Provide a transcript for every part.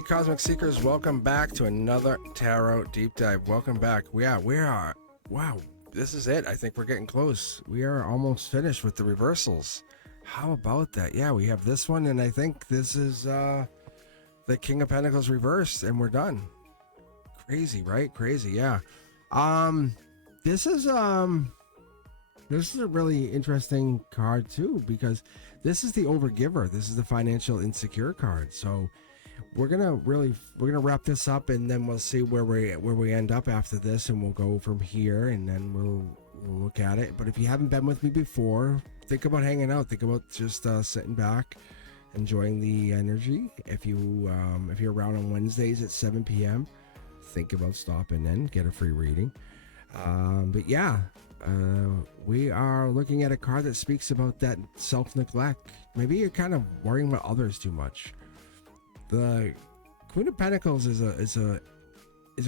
Hey, Cosmic Seekers, welcome back to another Tarot Deep Dive. Welcome back. We are, wow, this is it. I think we're getting close. We are almost finished with the reversals. How about that? Yeah, we have this one, and I think this is the King of Pentacles reversed, and we're done. Crazy, right? Crazy, yeah. This is a really interesting card too, because this is the Overgiver. This is the financial insecure card. So we're gonna wrap this up, and then we'll see where we end up after this, and we'll go from here, and then we'll look at it. But if you haven't been with me before, think about hanging out. Think about just sitting back, enjoying the energy. If you're around on Wednesdays at 7 p.m., think about stopping in, get a free reading. But yeah, we are looking at a card that speaks about that self-neglect. Maybe you're kind of worrying about others too much. The Queen of Pentacles is a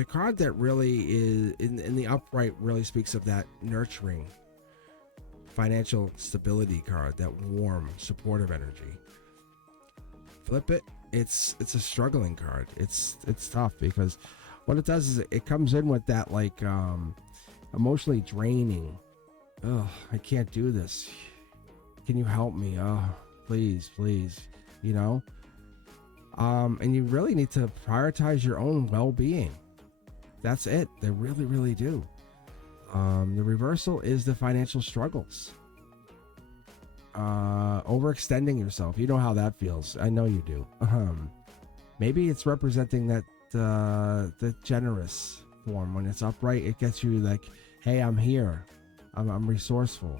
card that really is in the upright, really speaks of that nurturing financial stability card, that warm, supportive energy. Flip it, it's a struggling card. It's tough, because what it does is it comes in with that like emotionally draining. Oh, I can't do this. Can you help me? Oh, please, you know? And you really need to prioritize your own well-being. That's it. They really, really do. The reversal is the financial struggles. Overextending yourself. You know how that feels. I know you do. Maybe it's representing that the generous form. When it's upright, it gets you like, hey, I'm here. I'm resourceful.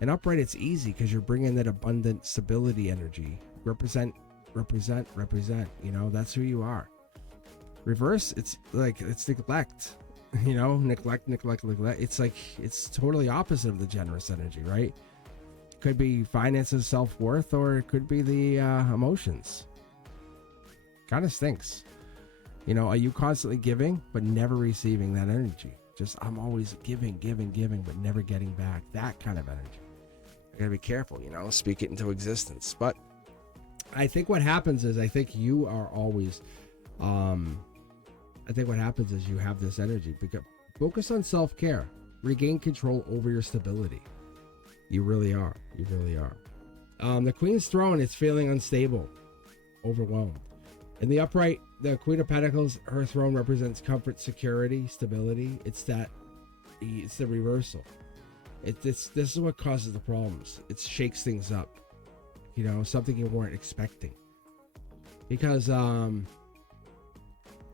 And upright, it's easy because you're bringing that abundant stability energy. Represent, you know, that's who you are. Reverse, it's like, it's neglect, you know, neglect. It's like, it's totally opposite of the generous energy, right? Could be finances, self-worth, or it could be the emotions. Kind of stinks. You know, are you constantly giving but never receiving that energy? Just, I'm always giving but never getting back. That kind of energy. You gotta be careful, you know, speak it into existence. But I think what happens is, I think you are always, I think what happens is you have this energy, because focus on self-care, regain control over your stability. You really are. The Queen's throne is feeling unstable, overwhelmed. In the upright, the Queen of Pentacles, her throne represents comfort, security, stability. It's the reversal. This is what causes the problems. It shakes things up. You know, something you weren't expecting. Because the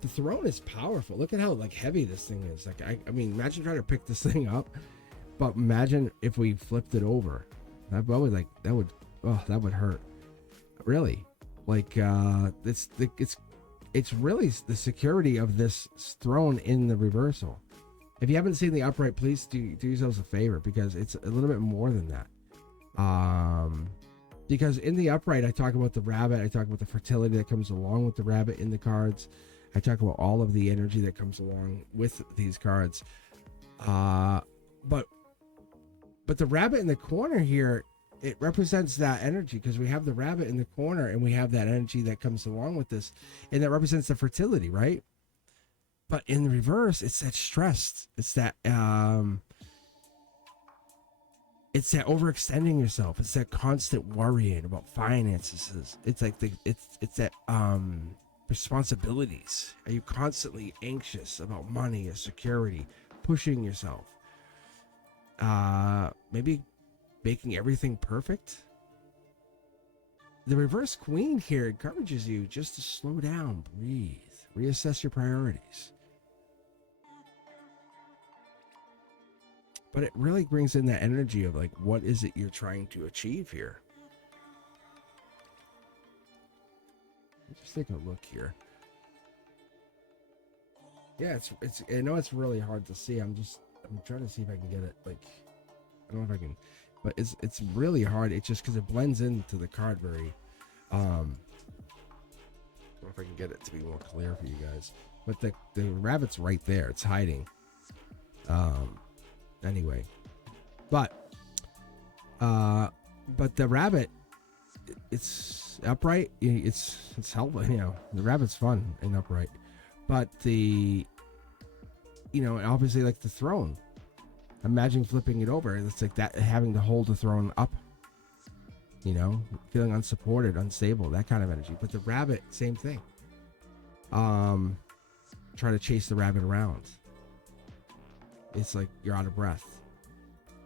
throne is powerful. Look at how like heavy this thing is. Like I mean, imagine trying to pick this thing up, but imagine if we flipped it over. That would hurt. Really. Like it's really the security of this throne in the reversal. If you haven't seen the upright, please do yourselves a favor, because it's a little bit more than that. Because in the upright, I talk about the rabbit, I talk about the fertility that comes along with the rabbit in the cards. I talk about all of the energy that comes along with these cards. But the rabbit in the corner here, it represents that energy, because we have the rabbit in the corner and we have that energy that comes along with this, and that represents the fertility, right? But in the reverse, it's that stress. It's that overextending yourself. It's that constant worrying about finances. It's like it's that responsibilities. Are you constantly anxious about money or security, pushing yourself? Maybe making everything perfect. The reverse queen here encourages you just to slow down, breathe, reassess your priorities. But it really brings in that energy of like, what is it you're trying to achieve here? Let's just take a look here. Yeah, it's I know it's really hard to see. I'm trying to see if I can get it, like, I don't know if I can, but it's really hard. It's just because it blends into the card very I don't know if I can get it to be more clear for you guys. But the rabbit's right there. It's hiding. Anyway, but the rabbit it's upright. It's helpful. The rabbit's fun and upright, but obviously like the throne. Imagine flipping it over. It's like that, having to hold the throne up. Feeling unsupported, unstable, that kind of energy. But the rabbit, same thing. Try to chase the rabbit around. It's like you're out of breath.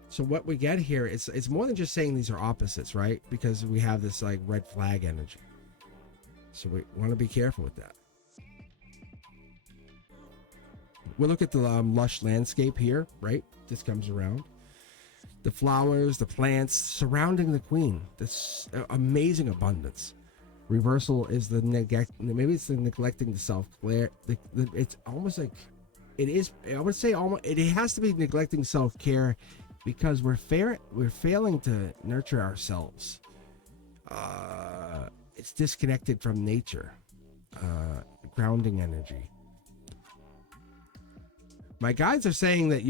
So what we get here, it's more than just saying these are opposites, right? Because we have this like red flag energy. So we want to be careful with that. We'll look at the lush landscape here, right? This comes around. The flowers, the plants surrounding the queen. This amazing abundance. Reversal is the maybe it's the neglecting the self-care. It's almost like it is. I would say almost it has to be neglecting self-care because we're failing to nurture ourselves. It's disconnected from nature. Grounding energy. My guides are saying that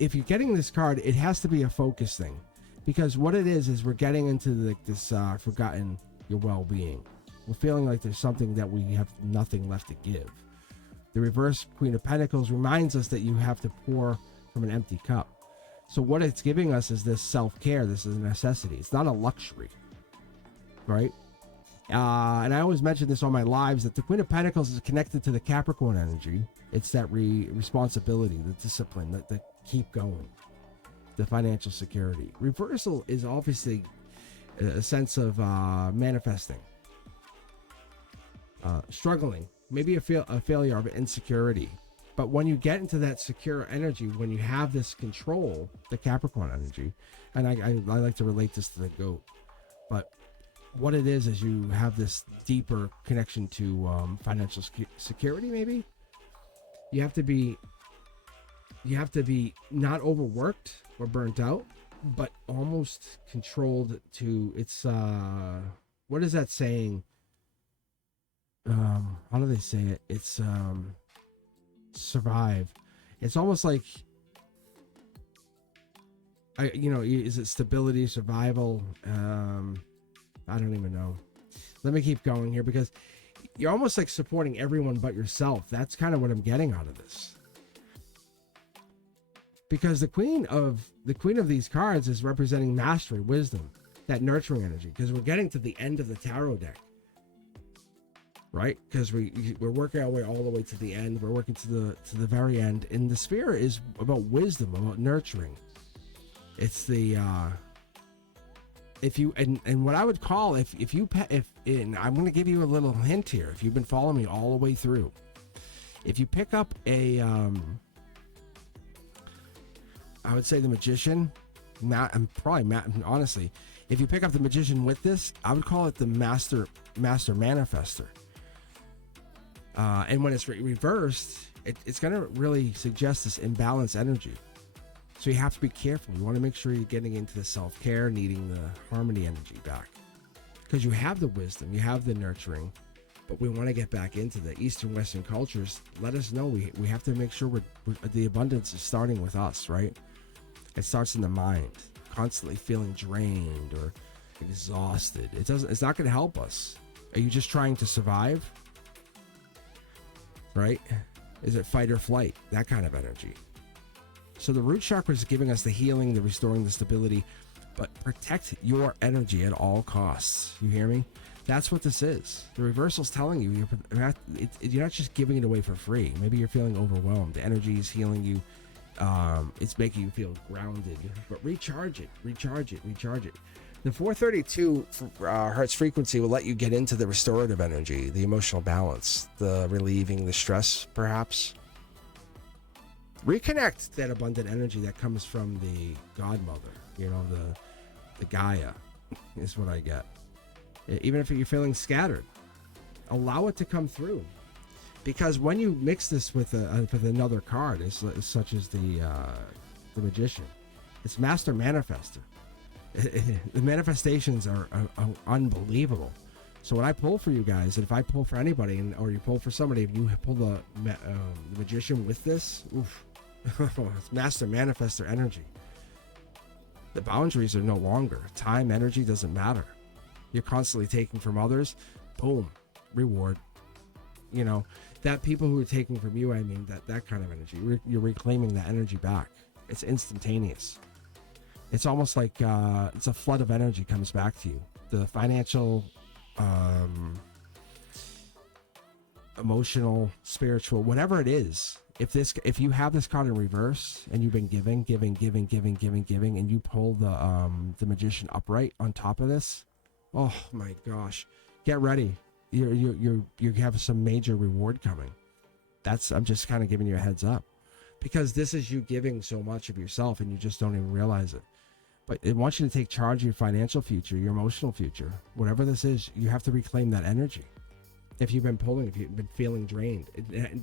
if you're getting this card, it has to be a focus thing, because what it is we're getting into this forgotten your well-being. We're feeling like there's something that we have nothing left to give. The reverse Queen of Pentacles reminds us that you have to pour from an empty cup. So what it's giving us is this self-care. This is a necessity. It's not a luxury, right? And I always mention this on my lives, that the Queen of Pentacles is connected to the Capricorn energy. It's that responsibility, the discipline, the keep going, the financial security. Reversal is obviously a sense of manifesting, struggling, maybe a failure of insecurity. But when you get into that secure energy, when you have this control, the Capricorn energy, and I like to relate this to the goat, but what it is you have this deeper connection to financial security. Maybe you have to be not overworked or burnt out, but almost controlled to its what is that saying? How do they say it? It's survive. It's almost like is it stability, survival? I don't even know. Let me keep going here, because you're almost like supporting everyone but yourself. That's kind of what I'm getting out of this. Because the queen of these cards is representing mastery, wisdom, that nurturing energy. Because we're getting to the end of the tarot deck, right? Because we're working our way all the way to the end. We're working to the very end, and the sphere is about wisdom, about nurturing. It's the if you and what I would call if and I'm going to give you a little hint here. If you've been following me all the way through, if you pick up a I would say the Magician, honestly, if you pick up the Magician with this, I would call it the Master Manifester. And when it's reversed, it's going to really suggest this imbalanced energy. So you have to be careful. You want to make sure you're getting into the self-care, needing the harmony energy back. Because you have the wisdom, you have the nurturing, but we want to get back into the Eastern Western cultures. Let us know. We have to make sure the abundance is starting with us, right? It starts in the mind. Constantly feeling drained or exhausted. It's not going to help us. Are you just trying to survive? Right? Is it fight or flight? That kind of energy. So the root chakra is giving us the healing, the restoring, the stability, but protect your energy at all costs. You hear me? That's what this is. The reversal's telling you you're not just giving it away for free. Maybe you're feeling overwhelmed. The energy is healing you. It's making you feel grounded, but recharge it. The 432 hertz frequency will let you get into the restorative energy, the emotional balance, the relieving the stress, perhaps. Reconnect that abundant energy that comes from the godmother, the Gaia is what I get. Even if you're feeling scattered, allow it to come through. Because when you mix this with another card, such as the Magician, it's Master Manifester. The manifestations are unbelievable. So when I pull for you guys, and if I pull for anybody, or you pull for somebody, if you pull the Magician with this, oof, it's Master Manifester energy. The boundaries are no longer. Time, energy doesn't matter. You're constantly taking from others. Boom, reward. You know, that people who are taking from you, I mean, that kind of energy, you're reclaiming that energy back. It's instantaneous. It's almost like it's a flood of energy comes back to you. The financial, emotional, spiritual, whatever it is. If you have this card in reverse and you've been giving, and you pull the Magician upright on top of this, oh my gosh, get ready. You have some major reward coming. I'm just kind of giving you a heads up, because this is you giving so much of yourself and you just don't even realize it. But it wants you to take charge of your financial future, your emotional future, whatever this is. You have to reclaim that energy. If you've been pulling, if you've been feeling drained,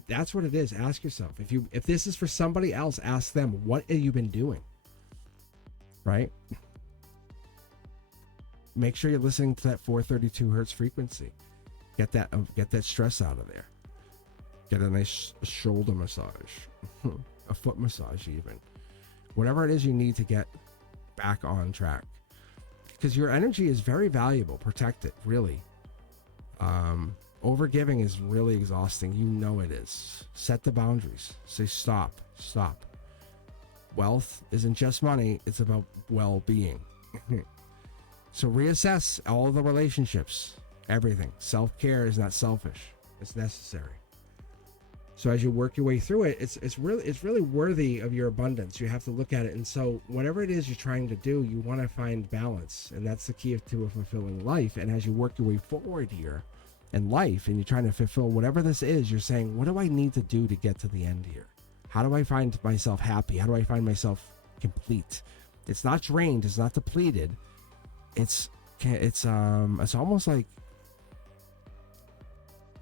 that's what it is. Ask yourself, if this is for somebody else, ask them, what have you been doing? Right? Make sure you're listening to that 432 hertz frequency. Get that stress out of there. Get a nice shoulder massage, a foot massage even. Whatever it is you need to get back on track. Because your energy is very valuable. Protect it, really. Overgiving is really exhausting. You know it is. Set the boundaries. Say stop. Wealth isn't just money. It's about well-being. So reassess all the relationships. Everything. Self-care is not selfish. It's necessary. So as you work your way through it, it's really worthy of your abundance. You have to look at it. And so whatever it is you're trying to do, you want to find balance. And that's the key to a fulfilling life. And as you work your way forward here in life and you're trying to fulfill whatever this is, you're saying, what do I need to do to get to the end here? How do I find myself happy? How do I find myself complete? It's not drained. It's not depleted. It's almost like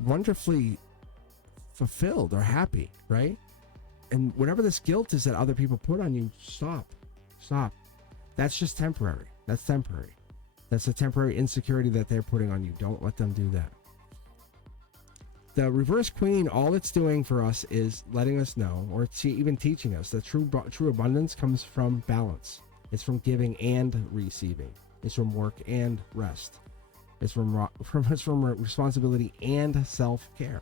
wonderfully fulfilled or happy, right? And whatever this guilt is that other people put on you, stop. That's just temporary. That's temporary. That's a temporary insecurity that they're putting on you. Don't let them do that. The reverse queen, all it's doing for us is letting us know, or even teaching us, that true abundance comes from balance. It's from giving and receiving. It's from work and rest. It's from responsibility and self-care.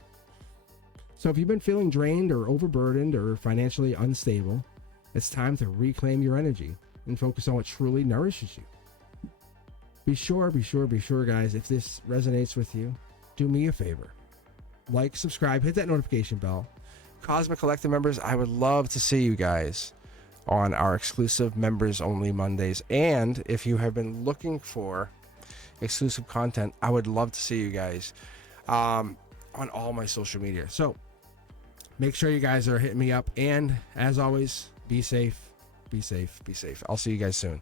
So if you've been feeling drained or overburdened or financially unstable, it's time to reclaim your energy and focus on what truly nourishes you. Be sure, guys, if this resonates with you, do me a favor. Like, subscribe, hit that notification bell. Cosmic Collective members, I would love to see you guys on our exclusive members only Mondays. And if you have been looking for exclusive content, I would love to see you guys on all my social media. So make sure you guys are hitting me up. And as always, be safe. I'll see you guys soon.